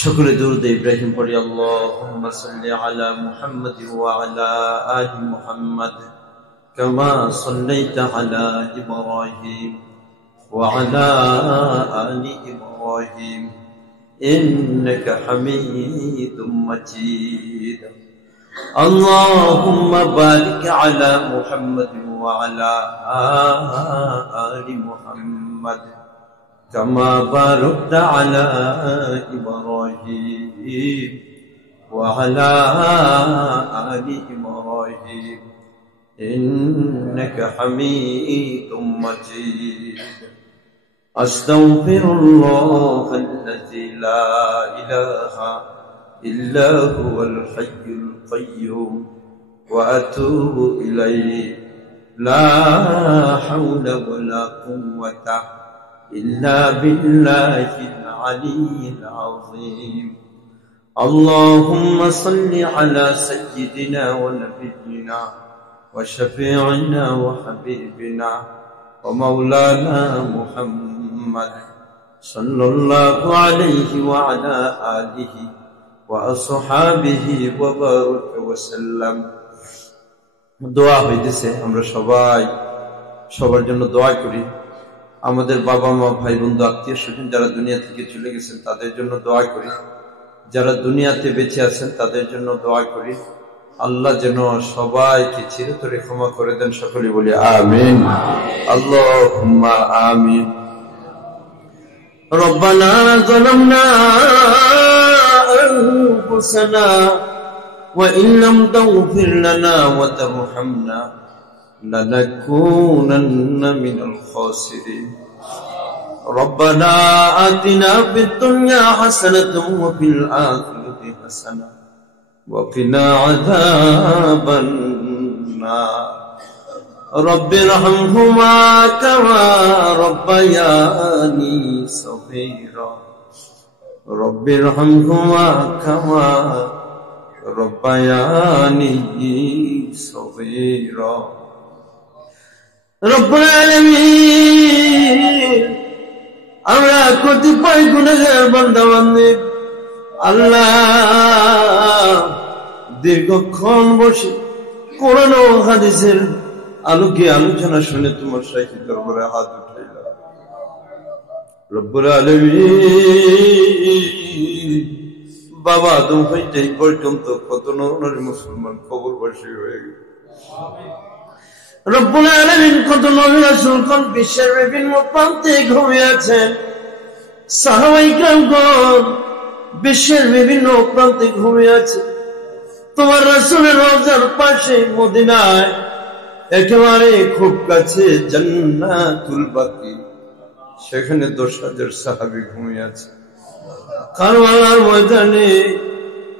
সকলে দুরূদ ইব্রাহিম পড়ি। আল্লাহুম্মা সাল্লি আলা মুহাম্মাদ ওয়া আলা আলি মুহাম্মাদ কামা সাল্লাইতা আলা ইব্রাহিম ওয়া আলা আলি ইব্রাহিম ইন্নাকা হামিদুম মাজিদ। আল্লাহুম্মা বারিক আলা মুহাম্মাদ ওয়া আলা আলি মুহাম্মাদ كما باركت على إبراهيم وعلى آل إبراهيم إنك حميد مجيد. أستغفر الله الذي لا إله إلا هو الحي القيوم وأتوب إليه لا حول ولا قوة إلا بالله العلي العظيم. اللهم صل على سيدنا ونبينا وشفيعنا وحبيبنا ومولانا محمد صلى الله عليه وعلى آله وأصحابه وبارك وسلم. দোয়া হইতেছে, আমরা সবাই সবার জন্য দোয়া করি। আমাদের বাবা মা, ভাই বন্ধু, আত্মীয় স্বজন যারা দুনিয়া থেকে চলে গেছেন তাদের জন্য দোয়া করি। যারা দুনিয়াতে বেঁচে আছেন তাদের জন্য দোয়া করি। আল্লাহ যেন সবাইকে চিরতরে ক্ষমা করে দেন। সকলে বলি আমিন, আল্লাহুম্মা আমিন। রব্বানা যালামনা আনফুসানা ওয়া ইন লাম তাগফির লানা ওয়া তারহামনা لنكونن من الخاسرين. ربنا آتنا في الدنيا حسنة وفي الآخرة حسنة وقنا عذاب النار. رب ارحمهما كما ربياني صغيرا. رب ارحمهما كما ربياني صغيرا. রব্বুল আলামিন, আমরা কতিপয় গুনাহগার বান্দা বান্দী, আল্লাহ দীর্ঘক্ষণ বসে কোরআন ও হাদিসের আলোকে আলোচনা শুনে তোমার শাহী দরবারে হাত উঠাইলাম। রব্বুল আলামিন, বাবা আদম হইতে এই পর্যন্ত কত নর মুসলমান কবরবাসী হয়ে গেল। রব্বুল আলামিন, কত নবী রাসূল কোন বিশ্বের বিভিন্ন প্রান্তে ঘুমিয়ে আছেন। সাহাবায়ে কেরামগণ বিশ্বের বিভিন্ন প্রান্তে ঘুমিয়ে আছে। তোমার রাসূলের রওজার পাশে মদিনায় একেবারে খুব কাছে জান্নাতুল বাকি, সেখানে 10,000 সাহাবী ঘুমিয়ে আছে। কারবালার ময়দানে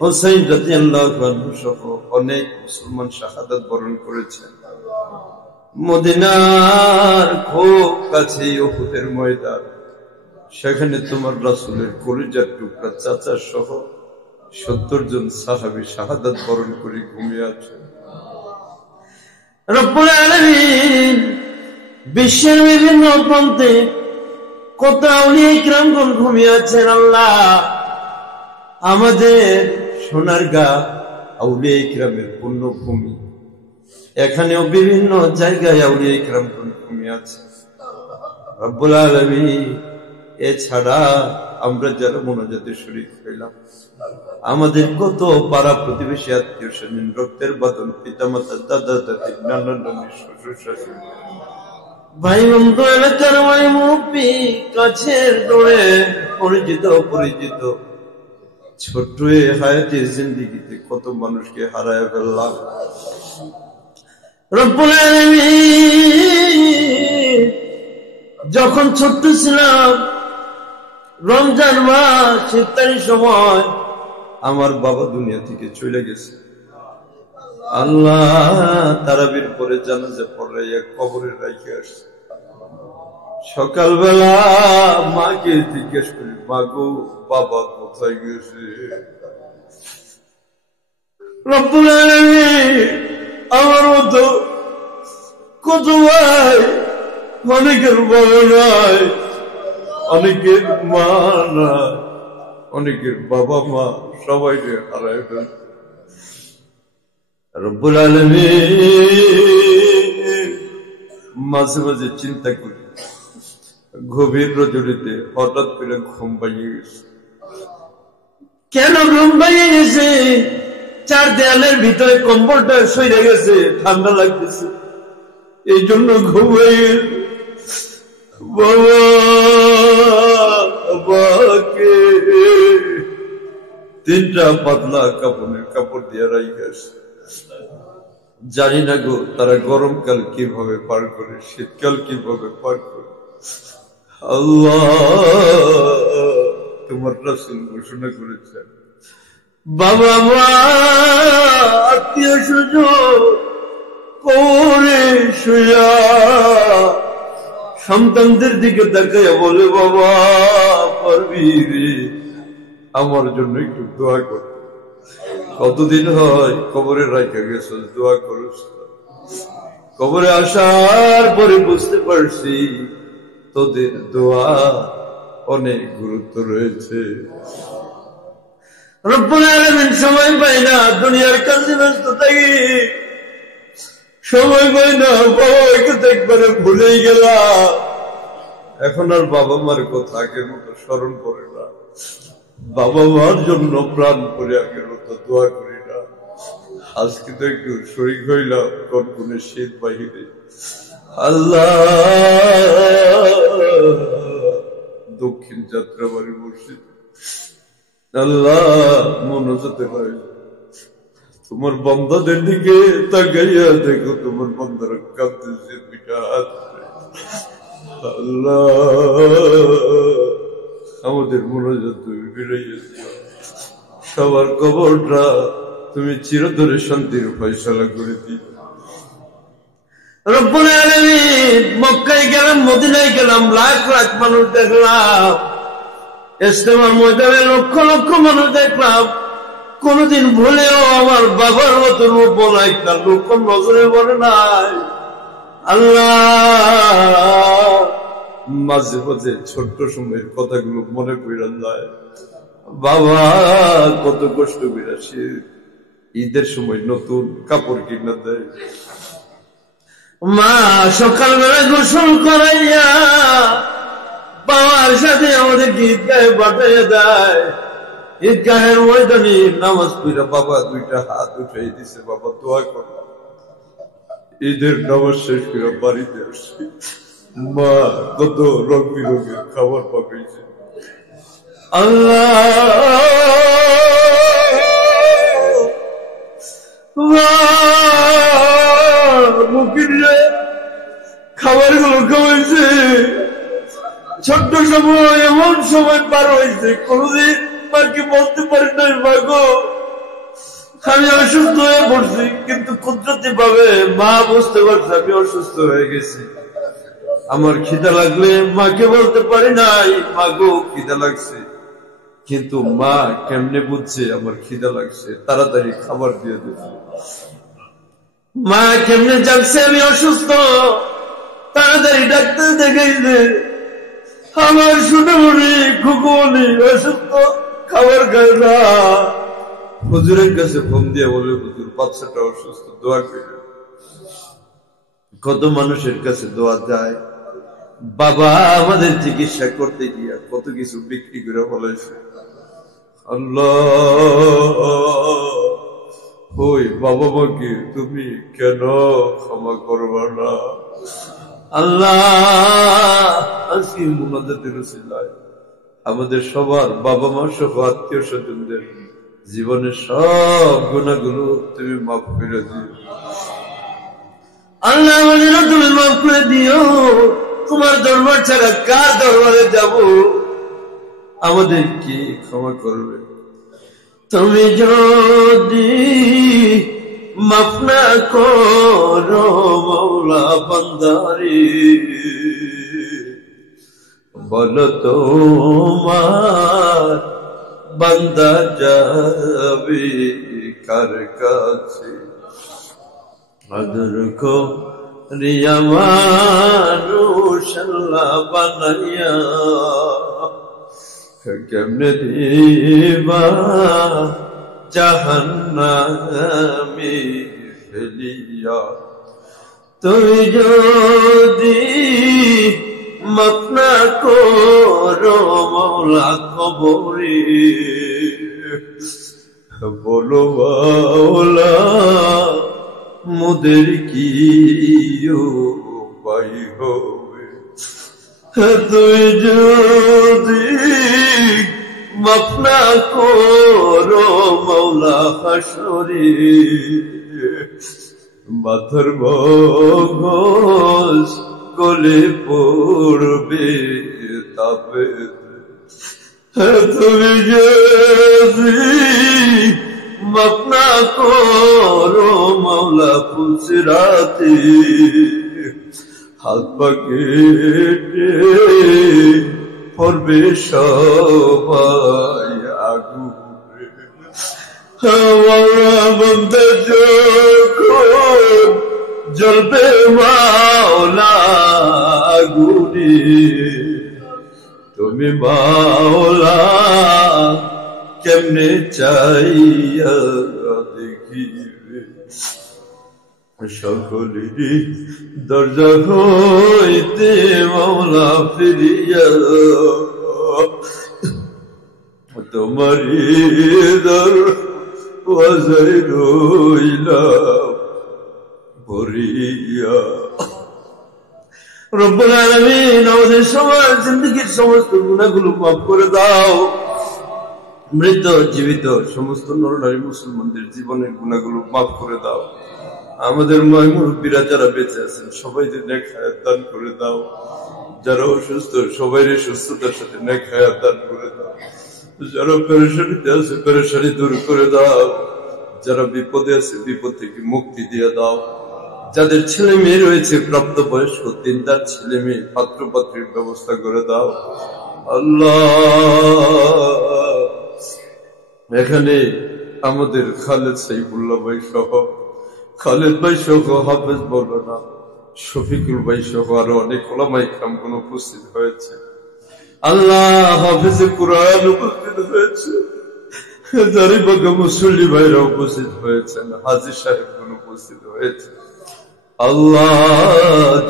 হুসাইন রাদিয়াল্লাহু আনহু সহ অনেক মুসলমান শাহাদাত বরণ করেছেন। মদিনার খুব কাছে উহুদের ময়দান, সেখানে তোমার রাসূলের কলিজার টুকরা চাচা সহ 70 জন সাহাবী শাহাদাত বরণ করে ঘুমিয়ে আছে। রব্বুল আলামিন, বিশ্বের বিভিন্ন প্রান্তে কত আউলিয়া কিরামগণ ঘুমিয়ে আছেন। আল্লাহ, আমাদের সোনারগাঁ আউলিয়া কিরামের পুণ্যভূমি, এখানেও বিভিন্ন জায়গায় আউলিয়া কিরামগণ ঘুমিয়ে আছে। রব্বুল আলামিন, এছাড়া আমরা যারা মুনাজাতে শরীক হইলাম, আমাদের কত পাড়া প্রতিবেশী, আত্মীয় স্বজন, রক্তের বাঁধন, পিতামাতা, দাদা দাদি, নানা নানি, শ্বশুর শাশুড়ি, ভাই বন্ধু, এলাকার ভাই মুরব্বী, কাছের দূরে, পরিচিত অপরিচিত, ছোট্ট হায়াতে জিন্দেগিতে কত মানুষকে হারায় ফেললাম। রব্বুল আলামিন, যখন ছোট্ট ছিলাম, রমজান মাস ইফতারির সময় আমার বাবা দুনিয়া থেকে চলে গেছে। আল্লাহ, তারাবির পরে জানাজা পড়ে এক কবরে রাখে আসছে। সকালবেলা মাকে জিজ্ঞেস করি, মা গো, বাবা কোথায় গেছে? রব্বুল আলামিন, আমার মতো কত ভাই, অনেকের বাবা নাই, অনেকের মা নাই, অনেকের বাবা মা সবাই হারায় ফেল। রব্বুল আলামিন মাঝে মাঝে চিন্তা করি, গভীর রজনীতে হঠাৎ করে ঘুম পাইয়ে গেছে। কেন ঘুম পাইয়ে গেছে? চার দেয়ালের ভিতরে কম্বলটা সইরে গেছে, ঠান্ডা লাগতেছে, এই জন্য ঘুম হয়ে গেছে। বাবাকে তিনটা পাতলা কাপড়ের কাপড় দিয়ে রাখা আছে। জানি না গো তারা গরমকাল কিভাবে পার করে, শীতকাল কিভাবে পার করে। আল্লাহ তোমার রাসূল ঘোষণা করেছেন, বাবা মা আত্মীয় স্বজন কোলে শুয়া সন্তানদের দিকে তাকাইয়া বলে, বাবা পারবি রে আমার জন্য একটু দোয়া কর। কতদিন হয় কবরে রাখা গেছে, দোয়া করছ। কবরে আসার পরে বুঝতে পারছি তোদের দোয়া অনেক গুরুত্ব রয়েছে। রব্বুল আলামিন সময় পাই না, দুনিয়ার কাজে ব্যস্ত থাকি, সময় পাই না। বাবাকে তো একবারে ভুলেই গেলাম, এখন আর বাবা মার কথা আগের মতো স্মরণ করে না। বাবা মার জন্য প্রাণ করে আগের মতো দোয়া করি না। আজকে তো একটু শরীর হইলাম কনকনে শীত বাহিরে। আল্লাহ দক্ষিণ যাত্রাবাড়ি মসজিদ, আল্লাহ মনোজাতে হয় তোমার বান্দাদের দিকে তাকাইয়া দেখো, তোমার বান্দারা কাঁদতেছে দুইটা হাত। আল্লাহ আমাদের মনোজাত তুমি ফিরাইয়া দিও, সবার কবরটা তুমি চিরতরে শান্তির ফয়সালা করে দিও। রব্বুল আলামিন মক্কায় গেলাম, মদিনায় গেলাম, লাখ লাখ মানুষ দেখলাম, ইজতেমার ময়দানে লক্ষ লক্ষ মানুষ দেখলাম। কোনদিন ভুলেও আমার বাবার মতো রূপ বলাই একটা লোক নজরে বলে নাই। আল্লাহ মাঝে মাঝে ছোট্ট সময়ের কথাগুলো মনে পড়ে যায়। বাবা কত কষ্ট করে সে ঈদের সময় নতুন কাপড় কিনে দেয়, মা সকালবেলা গোসল করাইয়া বাবার সাথে আমাদের ঈদগাহে পাঠাইয়া দেয়। ঈদগাহের ময়দানে নামাজ পড়া বাবা দুইটা হাত উঠাই দিছে, বাবা দোয়া কর। ঈদের নামাজ শেষ করে বাড়িতে আসছি, মা কত রং বিরঙের খাবার পাকাইছে। আল্লাহ মুখির খাবার গুলো খাওয়াইছে। ছোট্ট সময় এমন সময় পার হয়েছে, কোনদিন মাকে বলতে পারি নাই, মা গো আমি অসুস্থ হয়ে পড়ছি, কিন্তু কুদরতি ভাবে মা বুঝতে পারছে আমি অসুস্থ হয়ে গেছি। আমার খিদা লাগলে মাকে বলতে পারি নাই, মা গো খিদা লাগছে, কিন্তু মা কেমনে বুঝছে আমার খিদা লাগছে, তাড়াতাড়ি খাবার দিয়ে দিচ্ছে। মা কেমনে জানছে আমি অসুস্থ, তাড়াতাড়ি ডাক্তার দেখাইছে। আমার শুনে খুকুমনি অসুস্থ, খাবার খায় না। হুজুরের কাছে ফোন দিয়ে বলে, হুজুর বাচ্চাটা অসুস্থ, দোয়া করে। কত মানুষের কাছে দোয়া যায়। বাবা আমাদের চিকিৎসা করতে গিয়া কত কিছু বিক্রি করে বলেছে। আল্লাহ ওই বাবা মাকে তুমি কেন ক্ষমা করবা না? আল্লাহ আজকে মুনাজাতের উসিলায় আমাদের সবার বাবা মা সহ আত্মীয় স্বজনদের জীবনের সব গুনাহগুলো তুমি মাফ করে দিও। আল্লাহ আমাদের তুমি মাফ করে দিও। তোমার দরবার ছাড়া কার দরবারে যাব? আমাদের কি ক্ষমা করবে? তুমি যদি মাফ না করো মওলা বান্দারি, বলো তোমার বান্দা যাবে কার কাছে? আদর করিয়া মানুষ আল্লাহ বানাইয়া কেমনে দিবা জাহান্নামে ফেলিয়া, তুমি যদি মাফ না করো মওলা কবরে, বলো মাওলা মোদের কি উপায় হবে। তুই যদি মাফ না করো মওলা হাসরে, মাথার মগজ গলে পড়বে তাপে। তুমি যদি মাফ না করো মওলা পুসরাতে, হাত পা কেটে পড়বে সবাই আগুনে। মওলা বান্দা যখন জ্বলবে মাওলা আগুনে, তুমি মাওলা কেমনে চাইয়া দেখিবে। সকলেরই দরজা হইতে মাওলা ফিরিয়া, তোমারই দরওয়াজায় রইলাম ভরিয়া। রব্বুল আলামিন আমাদের সবার জিন্দেগীর সমস্ত গুনাহগুলো মাফ করে দাও। মৃত জীবিত সমস্ত নরনারী মুসলমানদের জীবনের গুনাহগুলো মাফ করে দাও। আমাদের মায় মুরব্বীরা যারা বেঁচে আছেন সবাইকে নেক হায়াত দান করে দাও। যারা অসুস্থ সবাইকে সুস্থতার সাথে নেক হায়াত দান করে দাও। যারা পেরেশানিতে আছে পেরেশানি দূর করে দাও। যারা বিপদে আছে বিপদ থেকে মুক্তি দিয়ে দাও। যাদের ছেলে মেয়ে রয়েছে প্রাপ্তবয়স্ক দিনদার ছেলে মেয়ে পাত্র পাত্রীর ব্যবস্থা করে দাও। আল্লাহ, এখানে আমাদের খালেদ সাইফুল্লাহ ভাই সহ, খালেদ ভাই সহ, হাফেজ মৌলানা শফিকুল ভাই সহ আরো অনেক ওলামায়ে কেরাম উপস্থিত হয়েছে। আল্লাহ, হাফেজে কুরআন উপস্থিত হয়েছে, দাড়িপাকা মুসল্লি ভাইরা উপস্থিত হয়েছেন, হাজী সাহেব উপস্থিত হয়েছে। আল্লাহ,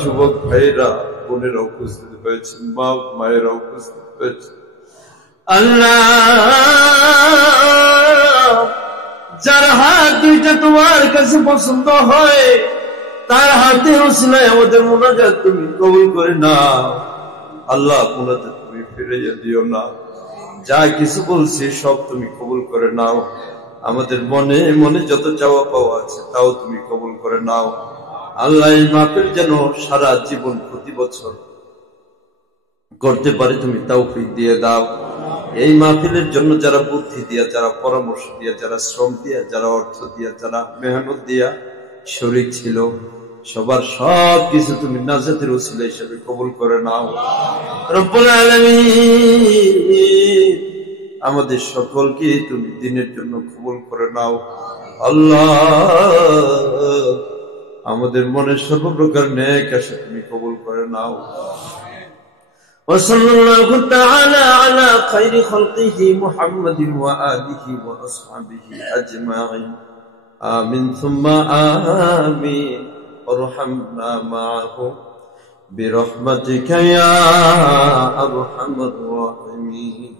যুবক ভাইরা বোনেরা উপস্থিত হয়েছেন, মা মায়েরা উপস্থিত হয়েছে। আল্লাহ, যার হাত দুইটা তোমার কাছে পছন্দ হয় তার হাতে উসিলায় আমাদের মুনাজাত তুমি কবুল করে নাও। আল্লাহ, মুনাজাত তুমি ফিরাইয়া দিও না। যা কিছু বলছি সব তুমি কবুল করে নাও। আমাদের মনে মনে যত চাওয়া পাওয়া আছে তাও তুমি কবুল করে নাও। আল্লাহ, এই মাহফিল যেন সারা জীবন প্রতি বছর করতে পারে তুমি তৌফিক দিয়ে দাও। এই মাহফিলের জন্য যারা বুদ্ধি দিয়া, যারা পরামর্শ দিয়া, যারা শ্রম দিয়া, যারা অর্থ দিয়া, যারা মেহনত দিয়া শরীক ছিল, সবার সব কিছু তুমি নাজাতের ওসিলা হিসেবে কবুল করে নাও। রব্বুল আলামিন, আমাদের সকলকে তুমি দিনের জন্য কবুল করে নাও। আল্লাহ, আমাদের মনের সর্বপ্রকার নেক আশা তুমি কবুল করে নাও। وصلى الله تعالى على خير خلقه محمد وآله وأصحابه أجمعين. آمين ثم آمين. وارحمنا معه برحمتك يا أرحم الراحمين.